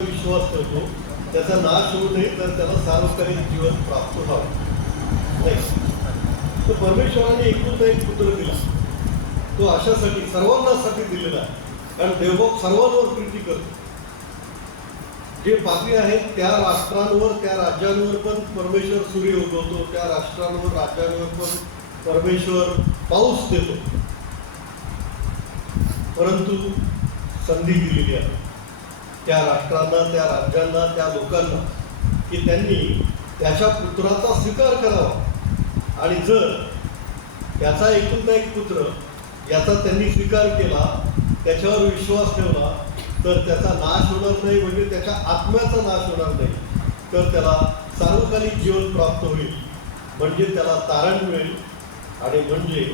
विश्वास ठेवतो त्याचा नाश होऊ नये तर त्याला सार्वकालिक जीवन प्राप्त व्हावं नाही. तर परमेश्वराने एकुलता एक पुत्र दिला. तो अशासाठी सर्वांनासाठी दिलेला आहे, कारण देवबाप सर्वांवर प्रीती करतो. जे पापी आहेत त्या राष्ट्रांवर त्या राज्यांवर पण परमेश्वर सूर्य उगवतो, त्या राष्ट्रांवर राज्यांवर पण परमेश्वर पाऊस देतो. परंतु संधी दिलेली आहे त्या राष्ट्रांना, त्या राज्यांना, त्या लोकांना की त्यांनी त्याच्या पुत्राचा स्वीकार करावा. आणि जर त्याचा एकुलता एक पुत्र याचा त्यांनी स्वीकार केला, त्याच्यावर विश्वास ठेवला, तर त्याचा नाश होणार नाही, म्हणजे त्याच्या आत्म्याचा नाश होणार नाही, तर त्याला सार्वकालिक जीवन प्राप्त होईल. म्हणजे त्याला तारण मिळेल, आणि म्हणजे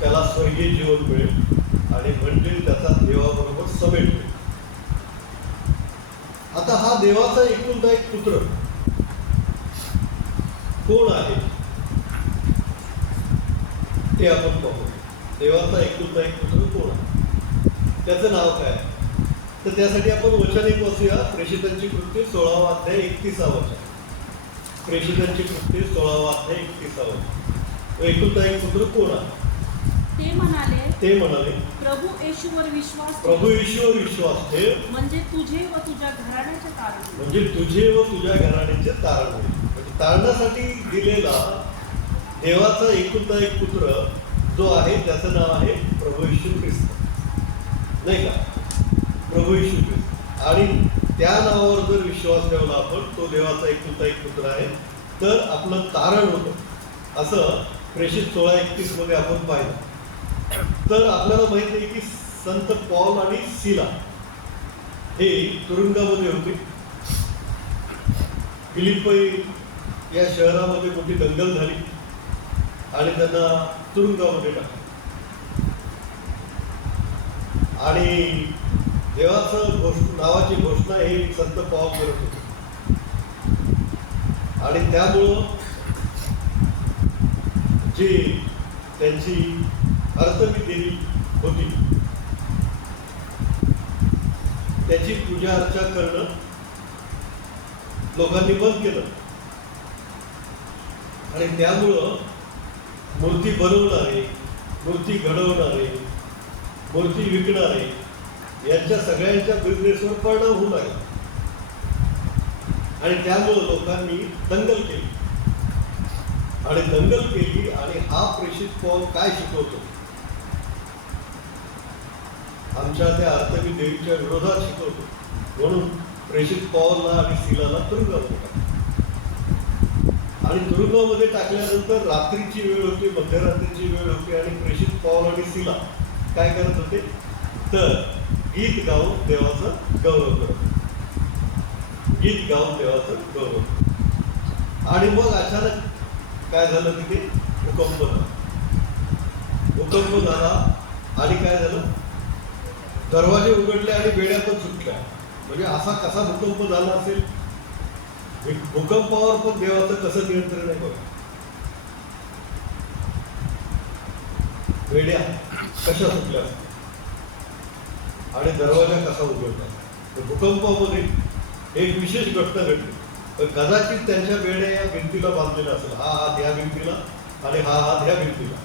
त्याला स्वर्गीय जीवन मिळेल, आणि म्हणजे त्याचा देवाबरोबर समेट होईल. आता हा देवाचा एकुलता एक पुत्र कोण आहे ते आपण पाहू. देवाचा एकुलता एक पुत्र कोण आहे, त्याचं नाव काय? तर त्यासाठी आपण वचन एक वाचूया. प्रेषितांची कृत्ये 16वा अध्याय 31वा वचन. प्रेषितांची कृत्ये 16वा अध्याय 31वा वचन. एकुलता एक पुत्र कोण आहे? ते म्हणाले प्रभू येशूवर विश्वास ठेव, म्हणजे तुझे व तुझ्या घराण्याचे तारण होईल. म्हणजे तुझे व तुझ्या घराण्याचे तारण होईल. म्हणजे तारणासाठी दिलेला देवाचा एकुलता एक पुत्र जो आहे त्याचं नाव आहे प्रभू येशू ख्रिस्त, नाही का? प्रभू येशू ख्रिस्त. आणि त्या नावावर जर विश्वास ठेवला आपण, तो देवाचा एकुलता एक पुत्र आहे, तर आपलं तारण होतं. असं प्रेषित 16:31 मध्ये आपण पाहिलं. तर आपल्याला माहित आहे की संत पॉल आणि सिला हे तुरुंगामध्ये होते. फिलिप्पी या शहरामध्ये मोठी दंगल झाली आणि त्यांना तुरुंगामध्ये टाकलं. आणि देवाचं नावाची घोषणा हे संत पॉल करत होते. आणि त्यामुळं जी त्यांची अर्थविधी होती त्याची पूजा अर्चा करणं लोकांनी बंद केलं. आणि त्यामुळं मूर्ती बनवणारे, मूर्ती घडवणारे, मूर्ती विकणारे यांच्या सगळ्यांच्या बिझनेसवर परिणाम होऊ लागला. आणि त्यामुळं लोकांनी दंगल केली आणि हा प्रेषित पॉल काय शिकवतो? आमच्या त्या अर्थवी देवीच्या विरोधात शिकवतो. म्हणून प्रेषित पॉलला आणि सिलाला तुरुंगामध्ये टाकलं. आणि तुरुंगामध्ये टाकल्यानंतर रात्रीची वेळ होती, मध्यरात्रीची वेळ होती, आणि प्रेषित पॉल आणि सिला काय करत होते? तर गीत गाऊन देवाचा गौरव करत. गीत गाऊन देवाचा गौरव. आणि मग अचानक काय झालं? तिथे भूकंप झाला. आणि काय झालं? दरवाजे उघडले आणि बेड्या पण सुटल्या. म्हणजे असा कसा भूकंप झाला असेल? भूकंपावर पण देवाचं कसं नियंत्रण आहे बघा. बेड्या कशा सुटल्या आणि दरवाजा कसा उघडला. भूकंपामध्ये एक विशेष घटना घडली. कदाचित त्यांच्या बेड्या या भिंतीला बांधलेल्या असेल. हा हात ह्या भिंतीला आणि हा हात ह्या भिंतीला,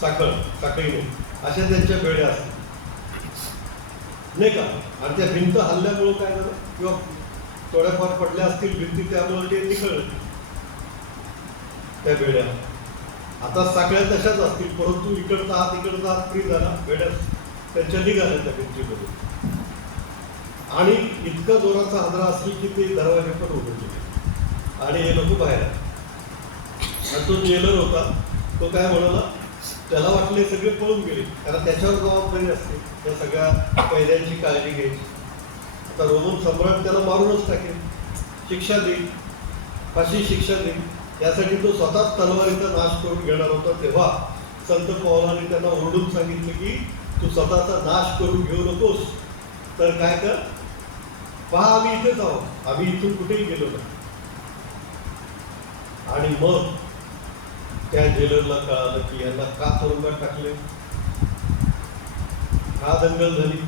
साखळीने अशा त्यांच्या बेड्या असतील, नाही का? आणि त्या भिंत हल्ल्यामुळं काय झालं, किंवा थोड्याफार पडल्या असतील भिंती, त्यामुळे ते निखळले त्या बेड्या. आता साखळ्या तशाच असतील, परंतु इकडचा हात फ्री झाला, बेड्या त्यांच्या निघाल्या त्या भिंतीमध्ये. आणि इतका जोराचा हादरा असेल की ते दरवाजे पण उघडले आणि हे लोक बाहेर. आणि तो जेलर होता, तो काय म्हणाला? त्याला वाटले सगळे पळून गेले, कारण त्याच्यावर जबाबदारी असते त्या सगळ्या कैद्यांची काळजी घ्यायची. आता रोमन सम्राट त्याला मारूनच टाकेल, शिक्षा देईल, फाशी शिक्षा देईल. यासाठी तो स्वतःच तलवारीचा नाश करून घेणार होता. तेव्हा संत पौलांनी त्यांना ओरडून सांगितलं की तू स्वतःचा नाश करून घेऊ नकोस, तर काय कर, पहा आम्ही इथेच आहोत, आम्ही इथून कुठेही गेलो नाही. आणि मग त्या जेलरला कळालं की यांना का तुरुंगात टाकले, का दंगल झाली.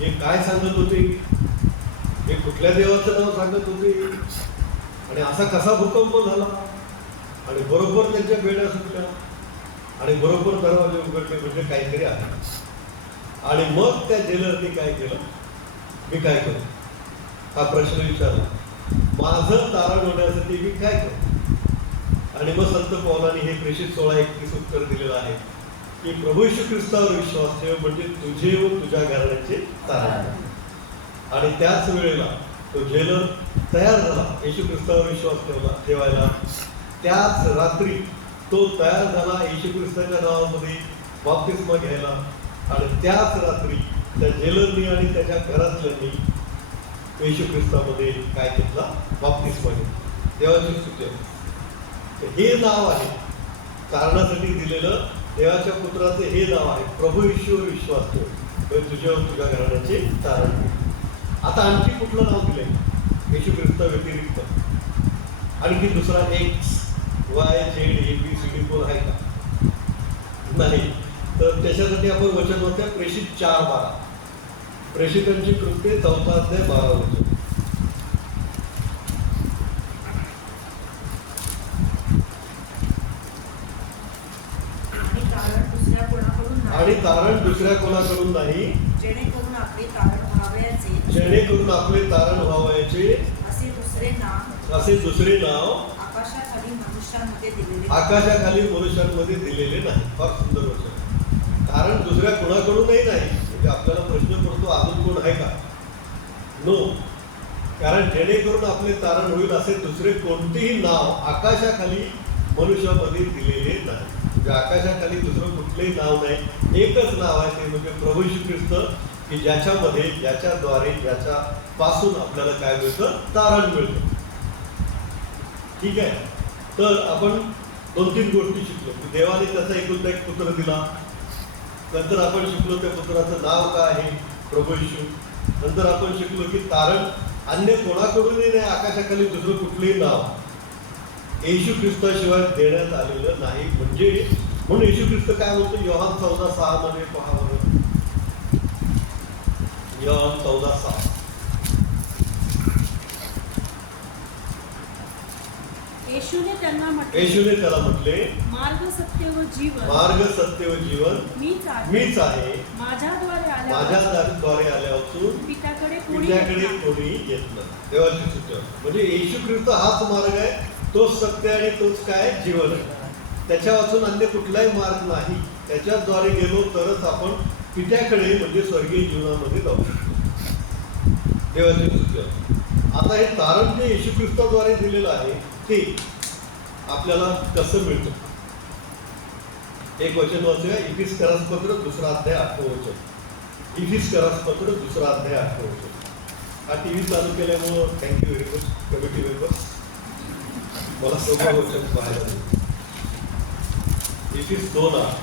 हे काय सांगत होते, हे कुठल्या देवाचं नाव सांगत होते, आणि असा कसा भूकंप झाला, आणि बरोबर त्यांच्या बेड्या सुटल्या, आणि बरोबर दरवाजे उघडले, म्हणजे काहीतरी आहे. आणि मग त्या जेलरने काय केलं, मी काय करू हा प्रश्न विचारला, माझं तारण होण्यासाठी मी काय करू. आणि मग संत पौलांनी हे प्रेषित 16:31 उत्तर दिलेलं आहे की प्रभू येशू ख्रिस्तावर विश्वास ठेव म्हणजे तुझे व तुझ्या घराण्याचे तारण. आणि त्याच वेळेला तो जेलर तयार झाला येशू ख्रिस्तावर विश्वास ठेवायला. त्याच रात्री तो तयार झाला येशू ख्रिस्ताच्या नावामध्ये बाप्तिस्मा घ्यायला. आणि त्याच रात्री त्या जेलरनी आणि त्याच्या घरातल्यांनी येशू ख्रिस्तामध्ये काय घेतला, बाप्तिस्मा घेतला. देवाची स्तुती आहे. हे नाव आहे कारणासाठी दिलेलं, देवाच्या पुत्राचे हे नाव आहे प्रभू येशूवर विश्वास ठेव म्हणजे तुझ्यावर तुझ्या घराण्याचे तारण. आता आणखी कुठलं नाव दिलंय येशू ख्रिस्ता व्यतिरिक्त? आणखी दुसरा XYZ ABCD आहे का? नाही. तर त्याच्यासाठी आपण वचन वाचूया प्रेषित 4:12, प्रेषितांची कृत्ये 4 अध्याय 12 वचन. आणि तारण दुसऱ्या कोणाकडून नाही, जेणेकरून आपले तारण व्हावयाचे, जेणेकरून आपले तारण व्हावयाचे असे दुसरे नाव आकाशाखाली मनुष्यांमध्ये दिलेले, आकाशाखाली मनुष्यांमध्ये दिलेले नाही. फार सुंदर वचन. तारण दुसऱ्या कोणाकडूनही नाही. म्हणजे आपल्याला प्रश्न पडतो अजून कोण आहे का? नो. कारण जेणेकरून आपले तारण होईल असे दुसरे कोणतेही नाव आकाशाखाली मनुष्यामध्ये दिलेले नाही. म्हणजे आकाशाखाली दुसरं कुठलंही नाव नाही, एकच नाव आहे, ते म्हणजे प्रभू येशू ख्रिस्त, की ज्याच्यामध्ये, ज्याच्याद्वारे, ज्याच्यापासून आपल्याला काय मिळतं, तारण मिळतं. ठीक आहे. तर आपण 2-3 गोष्टी शिकलो की देवाने त्याचा एकुलता एक पुत्र दिला. नंतर आपण शिकलो त्या पुत्राचं नाव काय आहे, प्रभू येशू. नंतर आपण शिकलो की तारण अन्य कोणाकडूनही नाही, आकाशाखाली दुसरं कुठलंही नाव येशू ख्रिस्ताशिवाय देण्यात आलेलं नाही. म्हणजे म्हणून येशू ख्रिस्त काय म्हणतो योहान 14:6 मध्ये पहा बरं. योहान 14:6. येशूने त्याला म्हटले मार्ग सत्य व जीवन मीच आहे. माझ्याद्वारे आल्यापासून पित्याकडे कोणी येत नाही. देवाची सूचना म्हणजे येशू ख्रिस्त हाच मार्ग आहे, तोच सत्य आणि तोच काय जीवन आहे. त्याच्या वाचून अन्य कुठलाही मार्ग नाही. त्याच्याद्वारे गेलो तरच आपण पित्याकडे म्हणजे स्वर्गीय जीवनामध्ये जाऊ शकतो. देवाची सूचना. आता हे तारण जे येशू ख्रिस्ताद्वारे दिलेलं आहे ते आपल्याला कसं मिळतं? एक वचन वाचूया. इफिसकरास पत्र 2 अध्याय 8 वचन. इफिसकरास पत्र 2 अध्याय 8 वचन. हा टी व्ही चालू केल्यामुळं thank you very much committee members. मला सगळं वचन पाहायला. इफिस 2:8.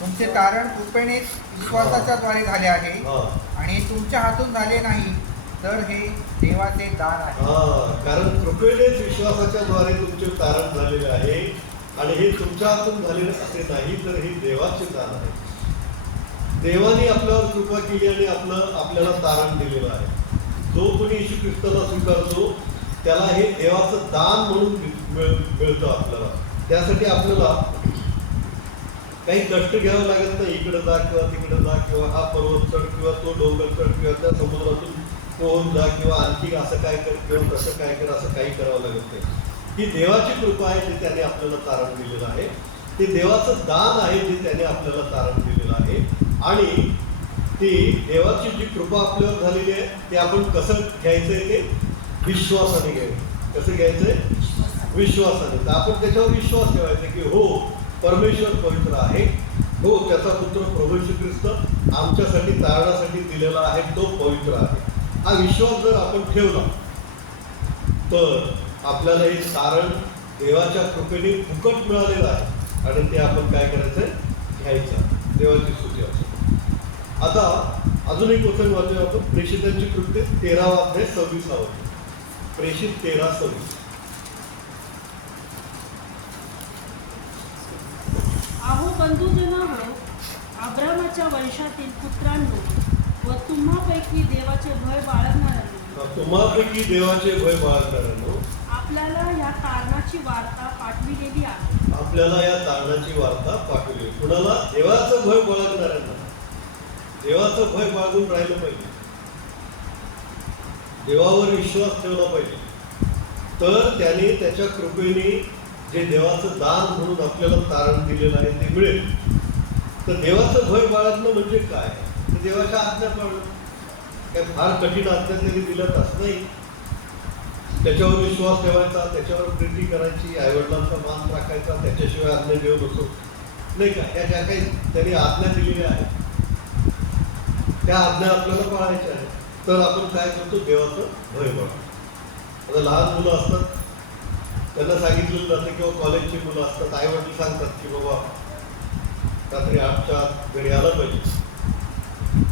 तुमचे तारण कृपेने विश्वासाच्या द्वारे झाले आहे आणि तुमच्या हातून झाले नाही तर हे देवाचे दान आहे. कारण कृपेनेच विश्वासाच्या द्वारे तुमचे तारण झालेले आहे आणि हे तुमच्या हातून झालेले असे नाही तर हे देवाचे दान आहे. देवाने आपल्यावर कृपा केली आणि आपल्याला तारण दिलेलं आहे. जो कोणी येशू ख्रिस्ताला स्वीकारतो त्याला हे देवाचं दान म्हणून मिळतं आपल्याला. त्यासाठी आपल्याला काही कष्ट घ्यावं लागत नाही. इकडे जा किंवा तिकडे जा किंवा हा पर्वत चढ किंवा तो डोंगर चढ किंवा त्या समुद्रातून पोहून जा किंवा आणखी असं काय कर किंवा तसं काय कर, असं काही करावं लागत नाही. ही देवाची कृपा आहे जे त्याने आपल्याला तारण दिलेलं आहे. ते देवाचं दान आहे जे त्याने आपल्याला तारण दिलेलं आहे. आणि ती देवाची जी कृपा आपल्यावर झालेली आहे ते आपण कसं घ्यायचंय, ते विश्वासाने घ्यायचं. कसं घ्यायचंय? विश्वासाने. तर आपण त्याच्यावर विश्वास ठेवायचा की हो परमेश्वर पवित्र आहे, हो त्याचा पुत्र प्रभू येशू ख्रिस्त आमच्यासाठी तारणासाठी दिलेला आहे, तो पवित्र आहे. हा विश्वास जर आपण ठेवला तर आपल्याला हे तारण देवाच्या कृपेने फुकट मिळालेलं आहे आणि ते आपण काय करायचंय? घ्यायचं. देवाची स्तुती असो. आता अजून एक वचन वाचूया आपण. प्रेषितांची कृत्ये 13 अध्याय 26. प्रेषित 13:26. अहो बंधुजनांनो, अब्रामाच्या वंशातील पुत्रांनो, व तुम्हापैकी देवाचे भय बाळगणाऱ्यांनी तुम्हापैकी देवाचे भय बाळगणाऱ्यांनो, आपल्याला या तारणाची वार्ता पाठविलेली आहे. आपल्याला या तारणाची वार्ता पाठवली. कुणाला? देवाचं भय बाळगणाऱ्यांना. देवाचं भय बाळगून राहिलं पाहिजे, देवावर विश्वास ठेवला पाहिजे, तर त्याने त्याच्या कृपेने जे देवाचं दान म्हणून आपल्याला तारण दिलेलं आहे ते मिळेल. तर देवाचं भय बाळगणं म्हणजे काय? तर देवाच्या आज्ञा पाळणं. काय फार कठीण आज्ञा त्यांनी दिल्यात असं नाही. त्याच्यावर विश्वास ठेवायचा, त्याच्यावर प्रीती करायची, आईवडिलांचा मान राखायचा, त्याच्याशिवाय आज्ञा देव नसतो नाही का? या ज्या काही त्यांनी आज्ञा दिलेल्या आहेत त्या आज्ञा आपल्याला पाळायच्या आहेत. तर आपण काय करतो? देवाचं भय बाळगतो. आता लहान मुलं असतात, त्यांना सांगितलेलं जातं, किंवा कॉलेजची मुलं असतात, आई वडील सांगतात की बाबा रात्री 8च्या आत घरी आलं पाहिजे.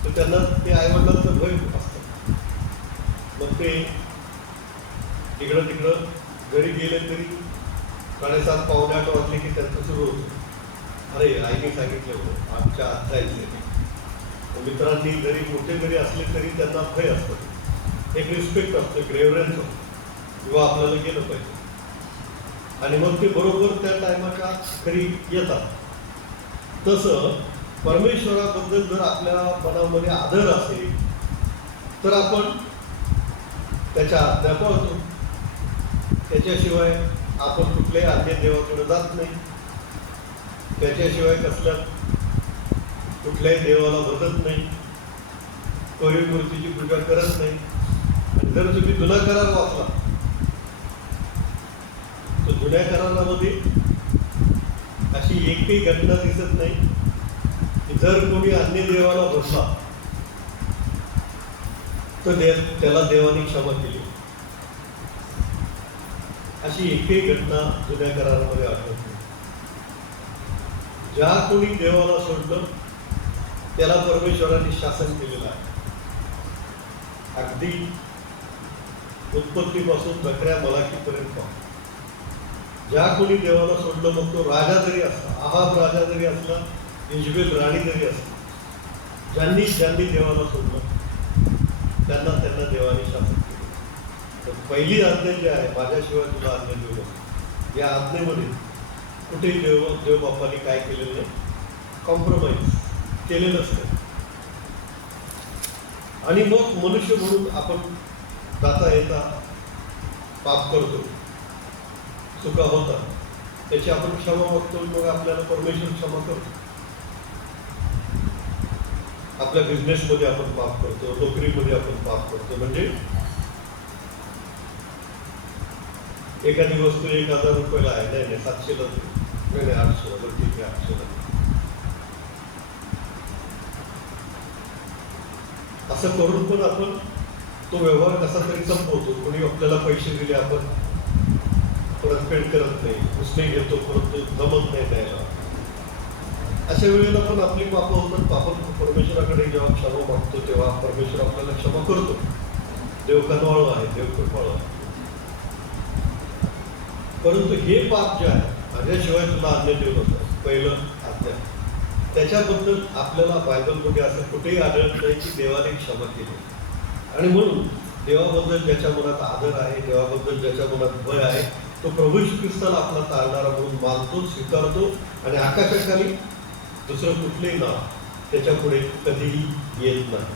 तर त्यांना ते आईवडिलांचं भय खूप असतं. मग ते इकडं तिकडं घरी गेले तरी 7:30 पावणे 8 वाजले की त्यांचं सुरू होतं, अरे आईने सांगितलं होतं 8च्या आत जायचं. मित्रांनी जरी मोठे जरी असले तरी त्यांना भय असतं, एक रिस्पेक्ट असतं, एक रेव्हरन्स असतं, किंवा आपल्याला गेलं पाहिजे. आणि मग ते बरोबर त्या टायमाच्या घरी येतात. तसं परमेश्वराबद्दल जर आपल्या मनामध्ये आदर असेल तर आपण त्याच्या आज्ञा पाळतो. त्याच्याशिवाय आपण कुठल्याही आज्ञा देवाकडे जात नाही. त्याच्याशिवाय कुठल्याही देवाला बदलत नाही, कोरीव मूर्तीची पूजा करत नाही. आणि जर तुम्ही जुना करार वाचला तर जुन्या करारामध्ये अशी एकही घटना दिसत नाही की जर कोणी अन्य देवाला बसला तर त्याला देवाने क्षमा केली. अशी एकही घटना जुन्या करारामध्ये आढळत नाही. ज्या कोणी देवाला सोडलं त्याला परमेश्वराने शासन केलेलं आहे. अगदी उत्पत्तीपासून जकऱ्या मलाखीपर्यंत ज्या कोणी देवाला सोडलं, मग तो राजा जरी असला, आहाब राजा जरी असला, इजबेल राणी जरी असली, ज्यांनी देवाला सोडलं त्यांना देवाने शासन केलं. तर पहिली आज्ञा जी आहे, माझ्याशिवाय तुला आज्ञा देऊ नको, या आज्ञेमध्ये कुठेही देवबापाने काय केलेलं नाही, कॉम्प्रोमाइज केलेलंच नाही. आणि मग मनुष्य म्हणून आपण जाता येता पाप करतो, चुका होतात, त्याची आपण क्षमा मागतो. मग आपल्याला परमेश्वर क्षमा करतो. आपल्या बिझनेसमध्ये आपण पाप करतो, नोकरीमध्ये आपण पाप करतो. म्हणजे एखादी वस्तू 1,000 रुपयाला आहे, नाही 700ला, नाही 800ला, बरं ठीक आहे 800ला. असं करून पण आपण तो व्यवहार कसा तरी संपवतो. कोणी आपल्याला पैसे दिले, आपण परतफेड करत नाही, उसने घेतो, परंतु जमत नाही द्यायला. अशा वेळेला पण आपली पापं होतात. आपण परमेश्वराकडे जेव्हा क्षमा मागतो तेव्हा परमेश्वर आपल्याला क्षमा करतो. देव कनवाळू आहे, देव कृपाळू आहे. परंतु हे पाप जे आहे, माझ्याशिवाय तुला आज्ञा देऊ नको, पहिलं आज्ञा, त्याच्याबद्दल आपल्याला बायबलमध्ये असं कुठेही आढळत नाही की देवाने क्षमा केली. आणि म्हणून देवाबद्दल ज्याच्या मनात आदर आहे, देवाबद्दल ज्याच्या मनात भय आहे, तो प्रभू येशू ख्रिस्ताला आपला तारणारा म्हणून मानतो, स्वीकारतो. आणि आकाशाखाली दुसरं कुठलंही नाव त्याच्या पुढे कधीही येत नाही.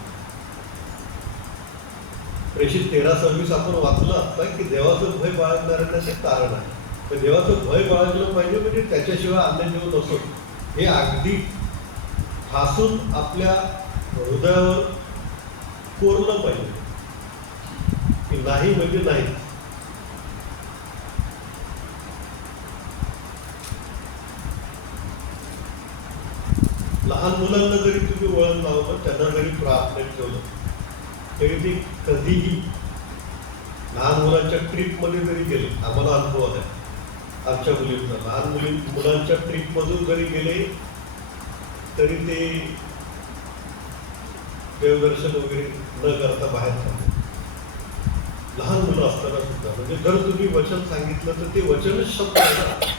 प्रेषित 13:26 आपण वाचलं असता की देवाचं भय बाळगणाऱ्यांना ते कारण आहे. तर देवाचं भय बाळगलं पाहिजे, म्हणजे त्याच्याशिवाय आज्ञा देऊ नसो हे अगदी ठासून आपल्या हृदयावर कोरलं पाहिजे की नाही म्हणजे नाही. लहान मुलांना जरी तुम्ही वळण लावलं, त्यांना जरी प्रार्थनेत ठेवलं तरी ते कधीही, लहान मुलांच्या ट्रिपमध्ये जरी गेले, आम्हाला अनुभव आहे आमच्या मुलींचा, लहान मुलांच्या ट्रिपमधून जरी गेले तरी ते देवदर्शन वगैरे न करता बाहेर जातात. लहान मुलं असताना सुद्धा, म्हणजे जर तुम्ही वचन सांगितलं तर ते वचनच शब्द आहे.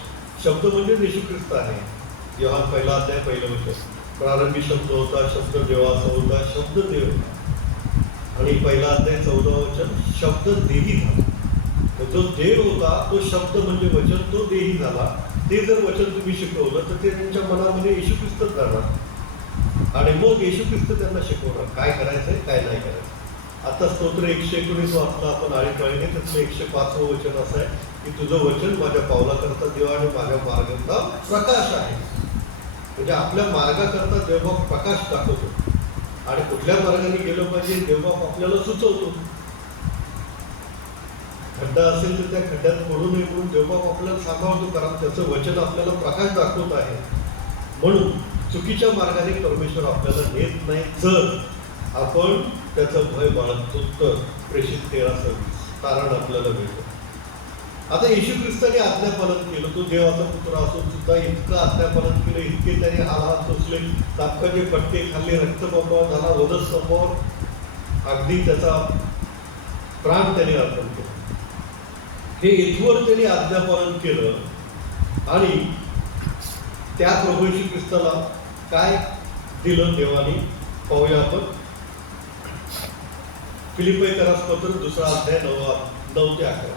शब्द म्हणजे येशू ख्रिस्त आहे. योहान 1 अध्याय 1 वचन. प्रारंभी शब्द होता, शब्द देवाचा होता, शब्द देव होता. आणि पहिला अध्याय 14 वचन शब्द देही झाला. जो देव होता तो शब्द म्हणजे वचन, तो देही झाला. ते जर वचन तुम्ही शिकवलं तर ते त्यांच्या मनामध्ये येशू ख्रिस्तच राहणार आणि मग येशू ख्रिस्त त्यांना शिकवणार काय करायचंय काय नाही करायचं. आता स्तोत्र 119 वाचला आपण आळीपाळीने. त्यातलं 105 वचन असं आहे की तुझं वचन माझ्या पावलाकरता देव आणि माझ्या मार्गाकरता प्रकाश आहे. म्हणजे आपल्या मार्गाकरता देवबाप प्रकाश दाखवतो आणि कुठल्या मार्गाने गेलं पाहिजे देवबाप आपल्याला सुचवतो. खड्डा असेल तर त्या खड्ड्यात पडू नये म्हणून देवबाप आपल्याला सांभाळतो, कारण त्याचं वचन आपल्याला प्रकाश दाखवत आहे. म्हणून चुकीच्या मार्गाने परमेश्वर आपल्याला नेत नाही जर आपण त्याचं भय बाळगतो तर. प्रेषित 13:26 तारण आपल्याला मिळतं. आता येशू ख्रिस्ताने आज्ञापालन केलं. तो देवाचा पुत्र असून सुद्धा इतकं आज्ञापालन केलं, इतके त्याने हात टोचले, तापकाचे फटके खाल्ले, रक्तपापावर झाला, वधस्तंभावर अगदी त्याचा प्राण त्याने अर्पण केला. हे इथवर त्यांनी आज्ञापालन केलं आणि त्या प्रभू येशू ख्रिस्ताला काय दिलं देवाने पाहूया आपण. फिलिप्पीकरास पत्र 2 अध्याय 9 ते 11.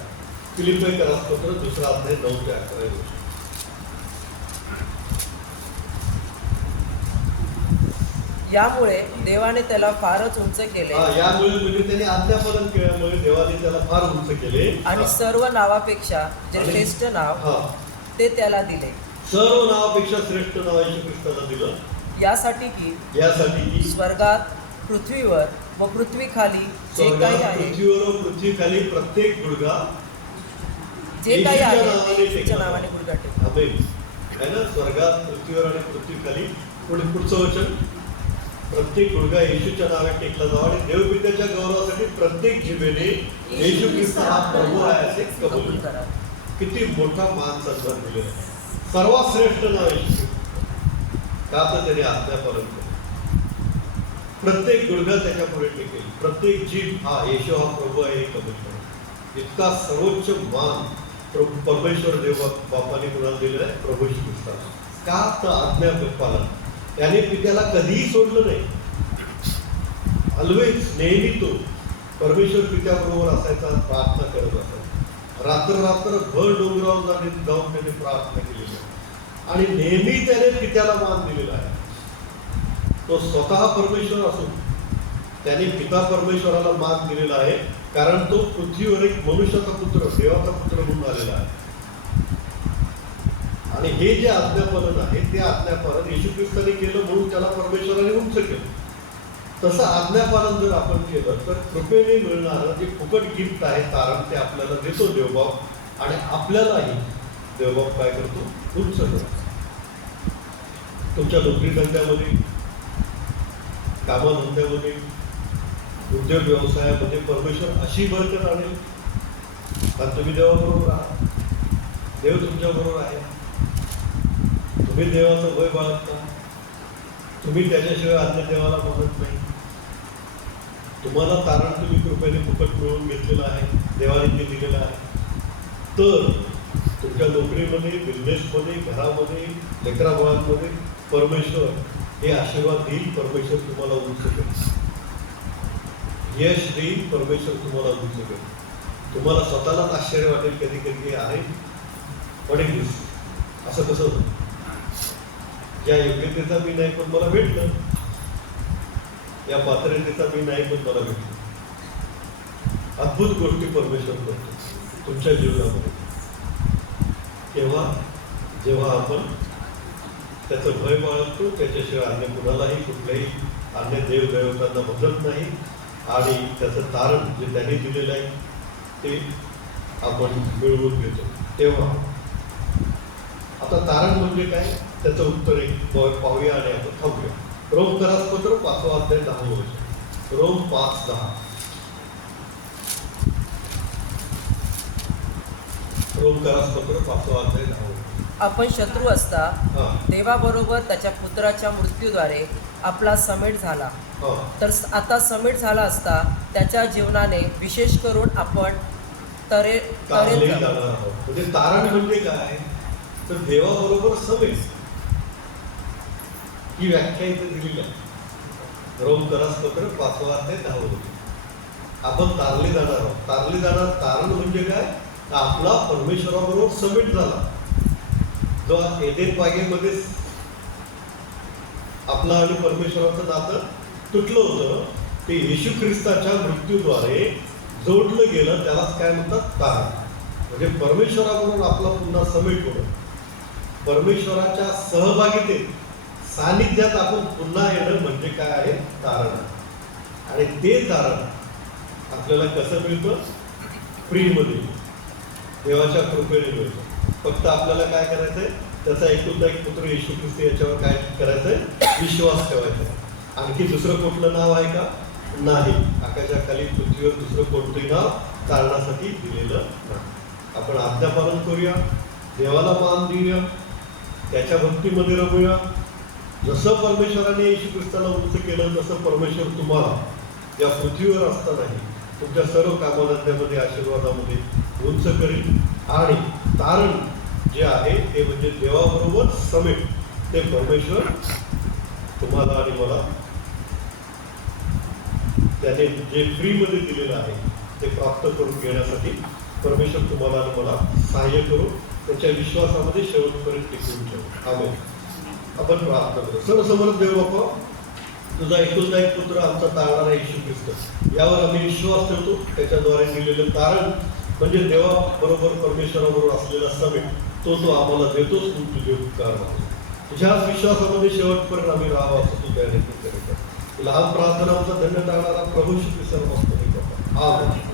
फिलिप्पीकरास पत्र 2 अध्याय 9 ते 11. यामुळे देवाने त्याला फारच उंच केले यामुळे म्हणजे त्याने आज्ञापालन केल्यामुळे देवाने त्याला फार उंच केले आणि सर्व नावापेक्षा जे श्रेष्ठ नाव ते त्याला दिले. सर्व नावापेक्षा श्रेष्ठ नाव येशू ख्रिस्ताला दिलं यासाठी की स्वर्गात, पृथ्वीवर व पृथ्वीखाली जे काही आहे, पृथ्वीवर व पृथ्वीखाली प्रत्येक गुडघा जे काही आहे येशूच्या ते येशूच्या नावाने गुडघा टेकेल. आहे ना. स्वर्गात, पृथ्वीवर आणि पृथ्वीखाली पुढचं वचन प्रत्येक गुडघा येशूच्या नावाने टेकला जावा आणि देवपित्याच्या गौरवासाठी प्रत्येक जिभेने येशू ख्रिस्त हा प्रभू आहे असे कबूल करा. किती मोठा मान सन्मान दिलेला आहे. सर्वात श्रेष्ठ नाव येशू का तर त्याने आज्ञापालन केलं. प्रत्येक गुडघा त्याच्या पुढे टेकेल, प्रत्येक जीभ हा येशू हा प्रभू आहे हे कबूल करा. इतका सर्वोच्च मान परमेश्वर देव बापाने कुणाला दिलेला आहे प्रभू येशू ख्रिस्ताला. का तर आज्ञापालन. त्याने पित्याला कधीही सोडलं नाही. ऑलवेज नेहमी तो परमेश्वर पित्याबरोबर असायचा, प्रार्थना करत असायचा. रात्र भर डोंगरावर जाऊन त्याने प्रार्थना केलेली आहे आणि नेहमी त्याने पित्याला मान दिलेला आहे. तो स्वतः परमेश्वर असून त्याने पिता परमेश्वराला मान दिलेला आहे, कारण तो पृथ्वीवर एक मनुष्याचा पुत्र, देवाचा पुत्र म्हणून आलेला आहे. आणि हे जे आज्ञापालन आहे ते आज्ञापालन येशू ख्रिस्ताने केलं म्हणून त्याला परमेश्वराने उंच केलं. तसं आज्ञापालन जर आपण केलं तर कृपेने मिळणारं जे फुकट गिफ्ट आहे तारण ते आपल्याला देतो देवबाप आणि आपल्यालाही देवबाप काय करतो उंच करतो. तुमच्या नोकरी धंद्यामध्ये, कामधंद्यामध्ये, उद्योग व्यवसायामध्ये परमेश्वर अशी बरकत आणेल कारण तुम्ही देवाबरोबर आहात. देव तुमच्याबरोबर आहे. तुम्ही देवाचं भय बाळगता. तुम्ही त्याच्याशिवाय अन्य देवाला बघत नाही. तुम्हाला तारण तुम्ही कृपेने फुकट मिळवून घेतलेलं आहे, देवाने ते दिलेलं आहे. तर तुमच्या नोकरीमध्ये, बिझनेसमध्ये, घरामध्ये, लेकराबाळांमध्ये परमेश्वर हे आशीर्वाद देईल. परमेश्वर तुम्हाला उंच करेल, यश देईल. परमेश्वर तुम्हाला उंच करेल. तुम्हाला स्वतःलाच आश्चर्य वाटेल कधी कधी आहे पण असं कसं होतं. या योग्यतेचा मी नाही पण मला भेटलं, या पात्रतेचा मी नाही पण मला भेटलं. अद्भुत गोष्टी परमेश्वर करतो तुमच्या जीवनामध्ये. जेव्हा आपण त्याचं भय बाळगतो, त्याच्याशिवाय अन्य कुणालाही कुठल्याही अन्य देवदेवतांना बदलत नाही आणि त्याचं तारण जे त्यांनी दिलेलं आहे ते आपण मिळवून घेतो. तेव्हा आता तारण म्हणजे काय त्याचं उत्तर एक पाहूया आणि आपण थांबूया. रोमकरास पत्र 5 अध्याय 10 वचन. रोम 5:10. रोमकरास पत्र 5 अध्याय 10 वचन. आपण शत्रू असता देवाबरोबर त्याच्या पुत्राच्या मृत्यूद्वारे आपला समेट झाला, तर आता समेट झाला असता त्याच्या जीवनाने विशेष करून आपण जाणार आहोत. म्हणजे तारण म्हणजे काय तर देवाबरोबर समेट. ही व्याख्या इथे दिलेली आहे. रोम करासपत्र 5 ते 10. आपण तारले जाणार आहोत. तारले जाणार तारण म्हणजे काय? आपला परमेश्वराबरोबर सबमिट झाला. जो एदेन बागेमध्ये आपला आणि परमेश्वराचं नातं तुटलं होतं, ते येशू ख्रिस्ताच्या मृत्यूद्वारे जोडलं गेलं. त्यालाच काय म्हणतात? तारण. म्हणजे परमेश्वराबरोबर आपला पुन्हा सबमिट होणं, परमेश्वराच्या सहभागितेत सानिध्यात आपण पुन्हा येणं म्हणजे काय आहे? तारण. आणि ते तारण आपल्याला कसं मिळतं? फ्रीमध्ये, देवाच्या कृपेने मिळतं. फक्त आपल्याला काय करायचंय? त्याचा एकुलता एक पुत्र येशू ख्रिस्त याच्यावर काय करायचंय? विश्वास ठेवायचा. आणखी दुसरं कुठलं नाव आहे का? नाही. आकाशाच्या खाली पृथ्वीवर दुसरं कोणतंही नाव तारणासाठी दिलेलं नाही. आपण आज्ञापालन करूया, देवाला मान देऊया, त्याच्या भक्तीमध्ये रमूया. जसं परमेश्वराने येशू ख्रिस्ताला उंच केलं, तसं परमेश्वर तुम्हाला या पृथ्वीवर असतानाही तुमच्या सर्व कामाधंद्यामध्ये, आशीर्वादामध्ये उंच करील. आणि तारण जे आहे ते म्हणजे देवाबरोबर समेट, ते परमेश्वर तुम्हाला आणि मला त्याने जे फ्रीमध्ये दिलेलं आहे ते प्राप्त करून घेण्यासाठी परमेश्वर तुम्हाला आणि मला सहाय्य करू. त्याच्या विश्वासामध्ये शेवटपर्यंत टिकवून ठेवू. आमेन. आपण प्रार्थना करू. सर्वसमोर देव बाप्पा, तुझा एकुलता एक पुत्र आमचा तारणारा येशू ख्रिस्त, यावर आम्ही विश्वास ठेवतो. त्याच्याद्वारे दिलेलं तारण म्हणजे देवाबरोबर परमेश्वराबरोबर असलेला समेट, तो आम्हाला देतोच. तू तुझे उपकार मागतो. तुझ्याच विश्वासामध्ये शेवटपर्यंत आम्ही राहावं असं तू त्या करायचं. लहान प्रार्थना आमचा धन्य टाळणारा प्रभू श्री सर्व आमेन.